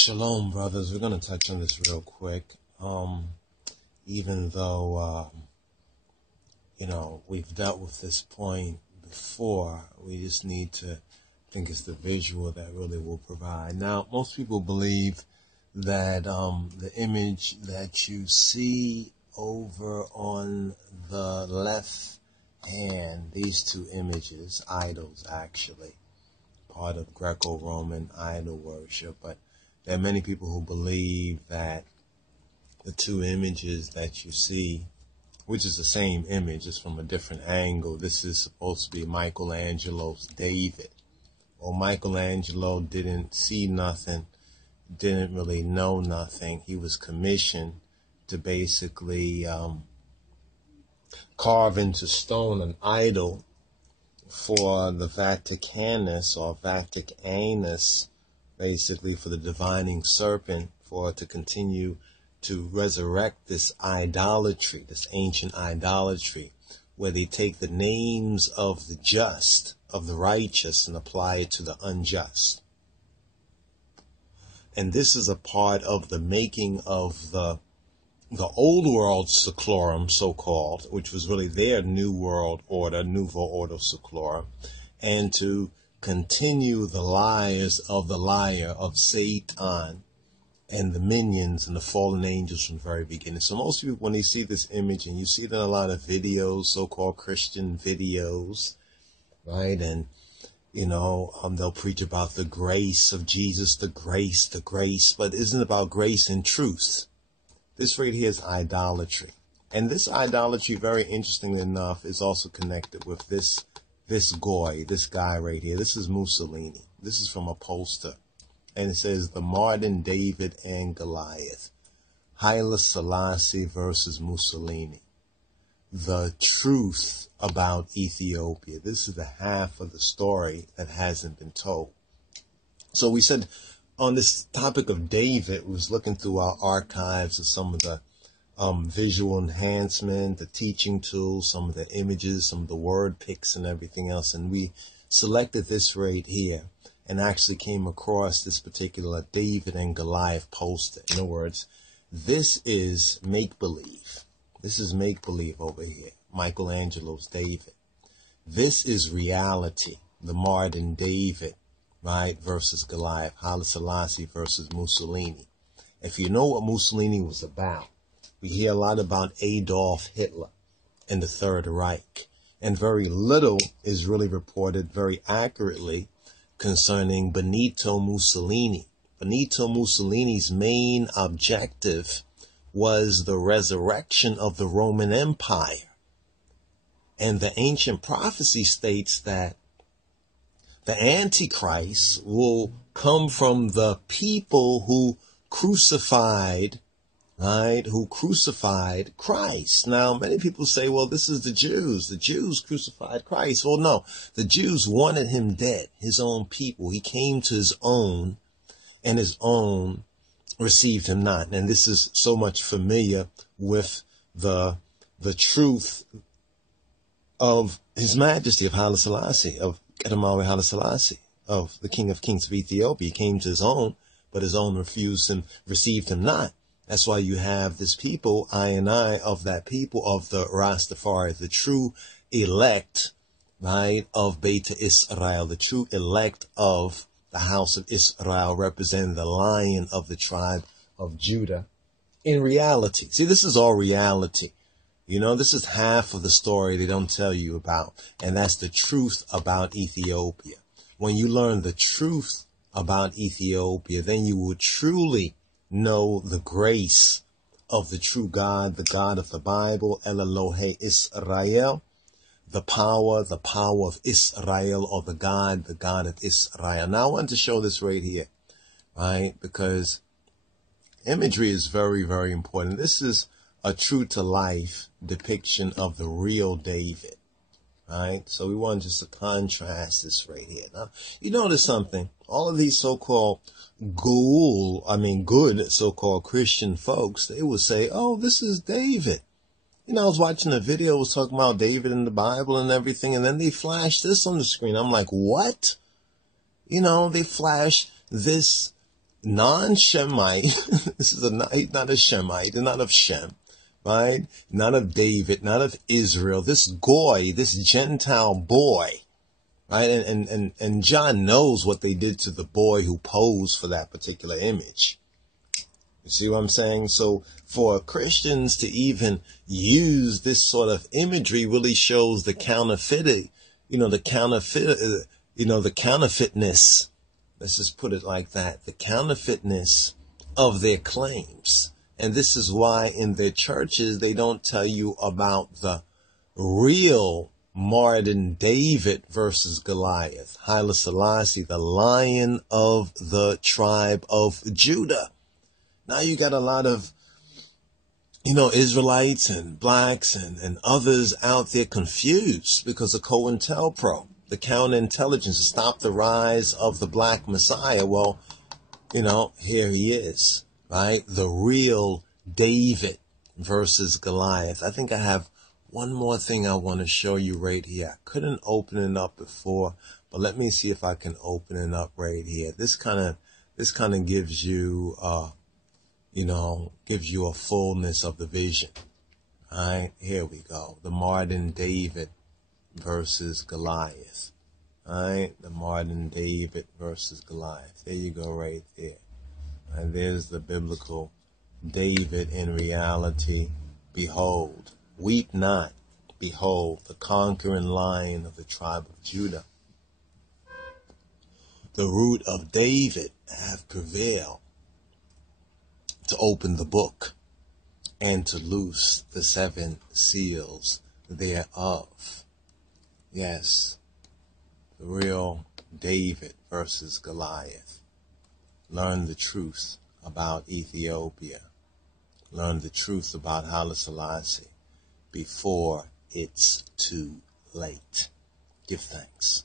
Shalom, brothers. We're going to touch on this real quick. Even though, we've dealt with this point before, we just need to think it's the visual that really will provide. Now, most people believe that the image that you see over on the left hand, these two images, idols actually, part of Greco-Roman idol worship, but there are many people who believe that the two images that you see, which is the same image, is from a different angle. This is supposed to be Michelangelo's David. Well, Michelangelo didn't see nothing, didn't really know nothing. He was commissioned to basically carve into stone an idol for the Vaticanus or Vaticanus, basically for the divining serpent, for it to continue to resurrect this idolatry, this ancient idolatry, where they take the names of the just, of the righteous, and apply it to the unjust. And this is a part of the making of the old world seclorum, so-called, which was really their new world order, nouveau order seclorum, and to continue the lies of the liar of Satan and the minions and the fallen angels from the very beginning. So most people, when they see this image, and you see it in a lot of videos, so-called Christian videos, right? And, they'll preach about the grace of Jesus, the grace, but it isn't about grace and truth. This right here is idolatry. And this idolatry, very interestingly enough, is also connected with this guy right here. This is Mussolini. This is from a poster. And it says, the Martyr David and Goliath. Haile Selassie versus Mussolini. The truth about Ethiopia. This is the half of the story that hasn't been told. So we said, on this topic of David, we was looking through our archives of some of the visual enhancement, the teaching tools, some of the images, some of the word pics and everything else. And we selected this right here and actually came across this particular David and Goliath poster. In other words, this is make-believe. This is make-believe over here. Michelangelo's David. This is reality. The Martyr David, right, versus Goliath. Haile Selassie versus Mussolini. If you know what Mussolini was about, we hear a lot about Adolf Hitler and the Third Reich. And very little is really reported very accurately concerning Benito Mussolini. Benito Mussolini's main objective was the resurrection of the Roman Empire. And the ancient prophecy states that the Antichrist will come from the people who crucified, right, who crucified Christ. Now, many people say, well, this is the Jews. The Jews crucified Christ. Well, no, the Jews wanted him dead, his own people. He came to his own, and his own received him not. And this is so much familiar with the truth of His Majesty, of Haile Selassie, of Haile Selassie, of the King of Kings of Ethiopia. He came to his own, but his own refused him, received him not. That's why you have this people, I of that people of the Rastafari, the true elect, right, of Beta Israel, the true elect of the house of Israel, representing the lion of the tribe of Judah in reality. See, this is all reality. This is half of the story they don't tell you about, and that's the truth about Ethiopia. When you learn the truth about Ethiopia, then you will truly know the grace of the true God, the God of the Bible, LOJSociety, the power of Israel, or the God of Israel. Now, I want to show this right here, right? Because imagery is very, very important. This is a true-to-life depiction of the real David, right? So we want just to contrast this right here. Now, you notice something. All of these so-called good so-called Christian folks, they will say, oh, this is David. I was watching a video, it was talking about David in the Bible and everything, and then they flashed this on the screen. I'm like, what? They flash this non-Shemite, he's not a Shemite, not of Shem, right? Not of David, not of Israel, this Goy, this Gentile boy, right? And John knows what they did to the boy who posed for that particular image. You see what I'm saying? So for Christians to even use this sort of imagery really shows the counterfeited, the counterfeitness. Let's just put it like that. The counterfeitness of their claims. And this is why in their churches, they don't tell you about the real Martin David versus Goliath. Haile Selassie, the Lion of the tribe of Judah. Now you got a lot of, Israelites and blacks and others out there confused because of COINTELPRO, the counterintelligence to stop the rise of the black Messiah. Well, here he is, right? The real David versus Goliath. I think I have one more thing I want to show you right here. I couldn't open it up before, but let me see if I can open it up right here. This kind of gives you, gives you a fullness of the vision. All right, here we go. The Martin David versus Goliath. All right, the Martin David versus Goliath. There you go right there. And there's the biblical David in reality. Behold, weep not. Behold, the conquering lion of the tribe of Judah. The root of David hath prevailed to open the book and to loose the 7 seals thereof. Yes, the real David versus Goliath. Learn the truth about Ethiopia. Learn the truth about Haile Selassie before it's too late. Give thanks.